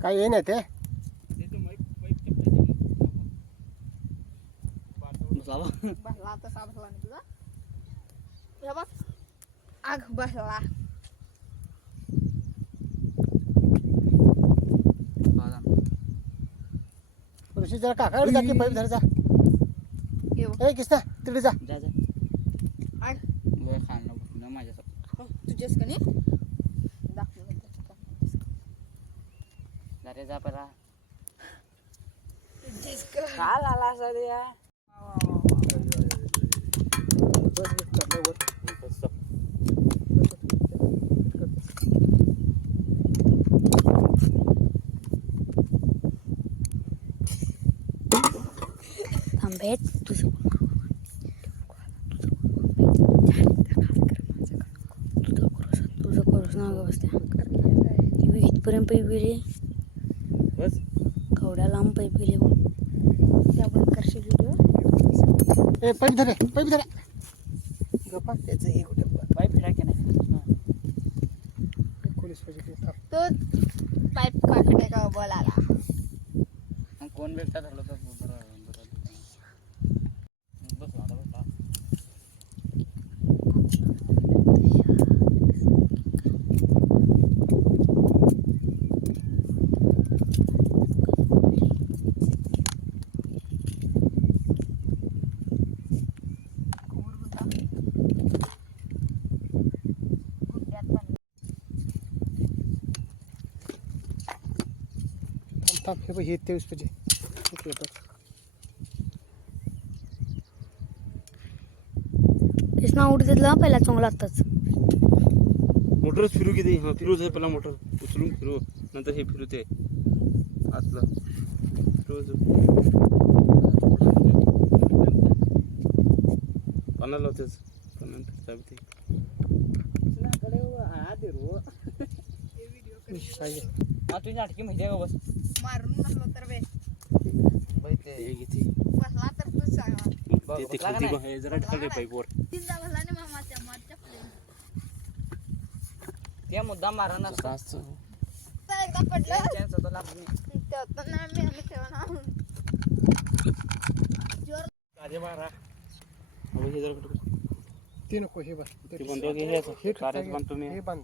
काय ये नाही ते बसला तसा बसला नाही तुझा हे बघ आग बसला ऋषी जरा काकाकडे जा की पाईप धर जा हे बघ ए किसना तिकडे जा जा जा आग लय खाणं बघ माझ्यासाठी तुझ्याच का नाही दाखव अरे जा परा तुझ्याच का काल आला असा रे या थांबे तुझं करूस ना ग बसल्या ती इथपर्यंत पैप गेली बस कवड्या लांब पैप गेली मग त्यावर करशील व्हिडिओ ए पाईप धर पाईप धर गप्पा त्याचं हे कुठे पाय फिरा की नाही पोलीस पाहिजे थांब तो पाईप काढणे का बोलायला मग कोण भेटता झालं तर बरं बस आता बसला थांब हे बघ हे 23 पाहिजे एक येतात कृष्णा उडी दिला पहिला चोंगला आत्ताच मोटरच फिरू किती हां फिरू दे पहिला मोटर उचलून फिरू नंतर हे फिरू ते आतलं फिरू पाना लावतेच नंतर चालते पाहिजे हा तुझी नाटकी माहिती आहे का बस मारून नसलं तर बे बाई ते हे किती बसला तर तूच सांगा ते ते खाली हे जरा ढकल रे पाईपवर तीनदा बसला नाही मामाच्या मारच्या त्या मुद्दा मारा नसता असं तर एकदा पडलं चान्स होता लागला ठेवतो ना मी आम्ही ठेवणार जोर कार्य मारा अहो हे जरा कुठं ते नको हे बस ते बंद हे असं हे कार्यात बांध तुम्ही हे बांध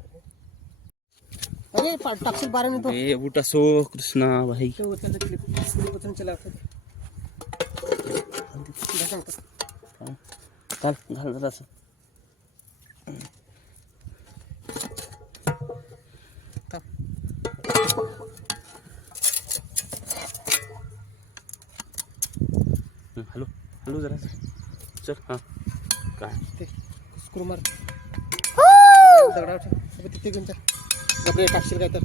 अरे टाकशील बारा नाही तो हे उठा सो कृष्णा भाई ते उचललं क्लिप उचलून चला चाल घाल जरा असं हॅलो हॅलो जरा चल हां काय ते स्क्रू मार दगडावर ठेव तिथे घेऊन जा कपडे टाकशील काय तर